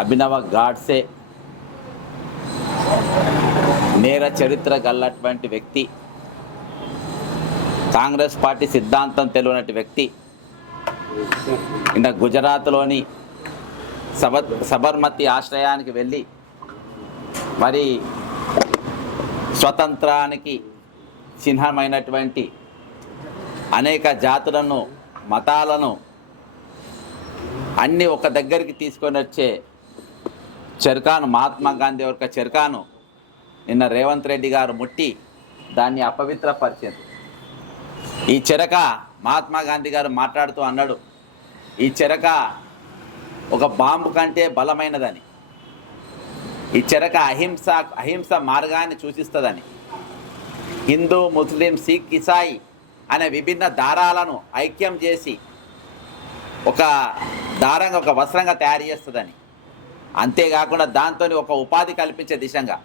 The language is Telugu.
అభినవ గాడ్సే. నేర చరిత్ర గల్లటువంటి వ్యక్తి. కాంగ్రెస్ పార్టీ సిద్ధాంతం తెలియనటువంటి వ్యక్తి. నిన్న గుజరాత్లోని సబ సబర్మతి ఆశ్రయానికి వెళ్ళి మరి స్వతంత్రానికి చిహ్నమైనటువంటి అనేక జాతులను మతాలను అన్నీ ఒక దగ్గరికి తీసుకొని వచ్చే చెరకాను మహాత్మా గాంధీ యొక్క చెరకాను నిన్న రేవంత్ రెడ్డి గారు ముట్టి దాన్ని అపవిత్రపరిచింది ఈ చెరక మహాత్మా గాంధీ గారు మాట్లాడుతూ అన్నాడు ఈ చెరక ఒక బాంబు కంటే బలమైనదని. ఈ చెరక అహింస అహింస మార్గాన్ని సూచిస్తుందని. హిందూ ముస్లిం సిక్ ఇసాయి అనే విభిన్న దారాలను ఐక్యం చేసి ఒక దారంగా ఒక వస్త్రంగా తయారు చేస్తుందని. అంతేకాకుండా దాంతో ఒక ఉపాధి కల్పించే దిశగా.